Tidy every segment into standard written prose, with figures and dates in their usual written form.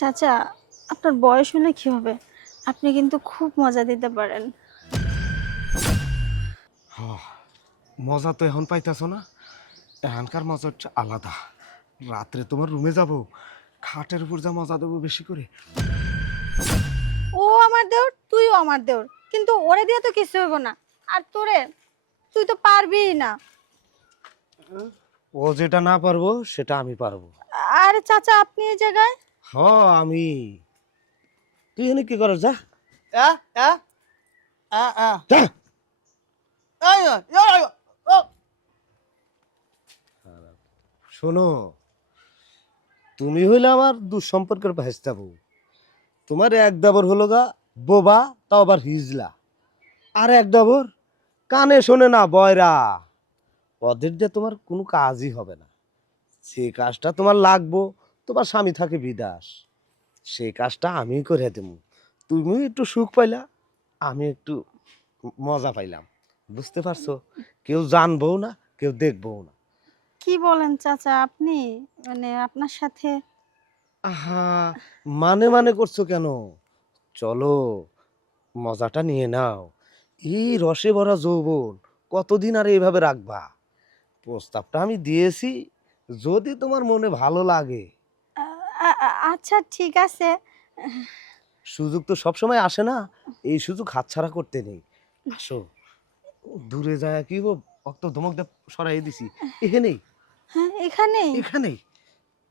চাচা, আপনার বয়স হলে কি হবে? আপনি কিন্তু খুব মজা দিতে পারেন। হ, মজা তো এখন পাইতাছো না। এখানকার মজা হচ্ছে আলাদা। রাত্রে তোমার রুমে যাব, খাটের উপর যা মজা দেবো বেশি করে। ও আমার দেওর, তুইও আমার দেওর, কিন্তু ওরে দিয়ে তো কিছু হইব না। আর তোরে, তুই তো পারবিই না। ও যেটা না পারবো সেটা আমি পারবো। আরে চাচা, আপনি এই জায়গায়? হ, আমি। তুই এখানে কি করছ? যা আ আ আ আ যা। আয় আয় ও শোনো, তুমি হইলে আমার দুঃসম্পর্কের ভাইস্তা বউ। তোমার এক দাবর হলো গা বোবা, তাও আবার হিজলা। আর এক দাবর কানে শোনে না, বয়রা। ওদের দিয়ে তোমার কোনো কাজই হবে না। যে কাজটা তোমার লাগবো, তোমার স্বামী থাকে বিদেশ, সেই কাজটা আমি করে দেবো। তুমি একটু সুখ পাইলা, আমি একটু মজা পাইলাম। বুঝতে পারছো? কেউ জানবো না, কেউ দেখবো না। কি বলেন চাচা আপনি? মানে আপনার সাথে? আহা, মানে মানে করছো কেন? চলো, মজাটা নিয়ে নাও। এই রসে ভরা যৌবন কতদিন আর এইভাবে রাখবা? প্রস্তাবটা আমি দিয়েছি, যদি তোমার মনে ভালো লাগে। আচ্ছা ঠিক আছে। সুযোগ তো সবসময় আসে না, এই সুযোগ হাতছাড়া করতে নেই। আসো, দূরে যায় কি গো, অক্ত ধমক দে সরাই দিছি। এখানেই, হ্যাঁ, এখানেই? এখানেই,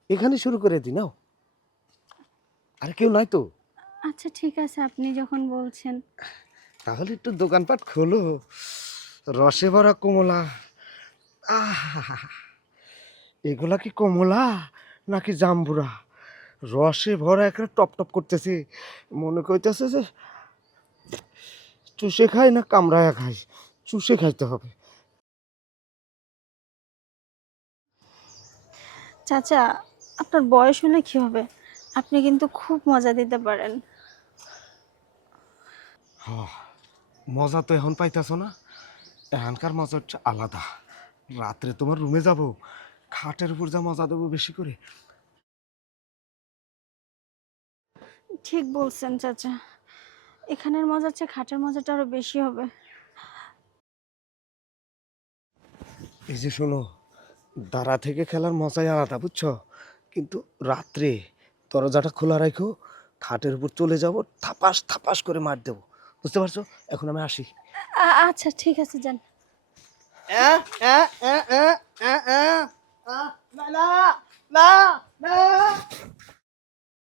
এখানে শুরু করে দি নাও। আর কেউ নাই তো? আচ্ছা ঠিক আছে, আপনি যখন বলছেন। তাহলে একটু দোকানপাট খোলো। রসে ভরা কমলা। আহা, এগুলা কি কমলা নাকি জাম্বুরা? রসে ভরা একটা টপ টপ করতেছে। মনে কইতেছে যে চুষে খাই না কামড়ায়া খাই। চুষে খাইতে হবে। চাচা, আপনার বয়স হলে কি হবে? আপনি কিন্তু খুব মজা দিতে পারেন। হ, মজা তো এখন পাইতাছো না। এখানকার মজা হচ্ছে আলাদা। রাত্রে তোমার রুমে যাব, খাটের উপর যা মজা দেবো বেশি করে। ঠিক বলছেন চাচা, এখানের মজার চেয়ে খাটের মজাটা আরো বেশি হবে। এই যে শোনো, দাঁড়া থেকে খেলার মজাই আলাদা, বুঝছো? কিন্তু রাত্রে দরজাটা খোলা রাখো, খাটের উপর চলে যাব, থাপাস থাপাস করে মার দেবো। বুঝতে পারছো? এখন আমি আসি। আচ্ছা ঠিক আছে, যান। আ আ আ আ আ আ লা লা লা